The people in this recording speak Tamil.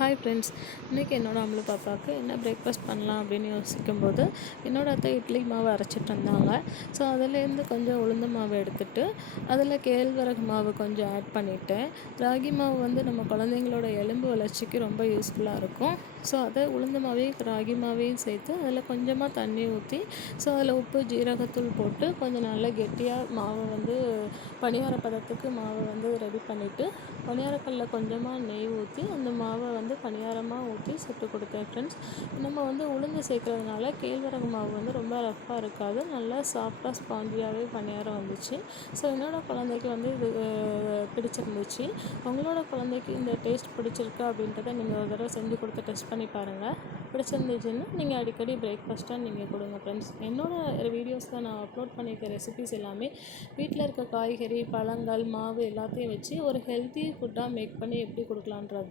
ஹாய் ஃப்ரெண்ட்ஸ், இன்றைக்கி என்னோடய அம்முலு பாப்பாவுக்கு என்ன பிரேக்ஃபாஸ்ட் பண்ணலாம் அப்படின்னு யோசிக்கும்போது என்னோடய அத்தை இட்லி மாவு அரைச்சிட்டு இருந்தாங்க. ஸோ அதுலேருந்து கொஞ்சம் உளுந்து மாவு எடுத்துகிட்டு அதில் கேழ்வரகு மாவு கொஞ்சம் ஆட் பண்ணிவிட்டேன். ராகி மாவு வந்து நம்ம குழந்தைங்களோட எலும்பு வளர்ச்சிக்கு ரொம்ப யூஸ்ஃபுல்லாக இருக்கும். ஸோ அதை உளுந்து மாவையும் ராகி மாவையும் சேர்த்து அதில் கொஞ்சமாக தண்ணி ஊற்றி ஸோ அதில் உப்பு ஜீரகத்தூள் போட்டு கொஞ்சம் நல்லா கெட்டியாக மாவை வந்து பணியார பதத்துக்கு மாவை வந்து ரெடி பண்ணிவிட்டு பணியாரக்கல்லில் கொஞ்சமாக நெய் ஊற்றி அந்த மாவை வந்து பணியாரமாக ஊற்றி சுட்டு கொடுத்தேன் ஃப்ரெண்ட்ஸ். நம்ம வந்து உளுந்து சேர்க்குறதுனால கேழ்வரகு மாவு வந்து ரொம்ப ரஃப்பாக இருக்காது, நல்லா சாஃப்டாக ஸ்பாஞ்சியாகவே பணியாரம் வந்துச்சு. ஸோ என்னோடய குழந்தைக்கு வந்து இது பிடிச்சிருந்துச்சு. உங்களோட குழந்தைக்கு இந்த டேஸ்ட் பிடிச்சிருக்கா அப்படின்றத நீங்கள் ஒரு தடவை செஞ்சு கொடுத்து டெஸ்ட் பண்ணி பாருங்கள். பிடிச்சிருந்துச்சுன்னா நீங்கள் அடிக்கடி பிரேக்ஃபாஸ்ட்டாக நீங்கள் கொடுங்க ஃப்ரெண்ட்ஸ். என்னோடய வீடியோஸில் நான் அப்லோட் பண்ணியிருக்க ரெசிபிஸ் எல்லாமே வீட்டில் இருக்க காய்கறி, பழங்கள், மாவு எல்லாத்தையும் வச்சு ஒரு ஹெல்த்தி ஃபுட்டாக மேக் பண்ணி எப்படி கொடுக்கலான்றது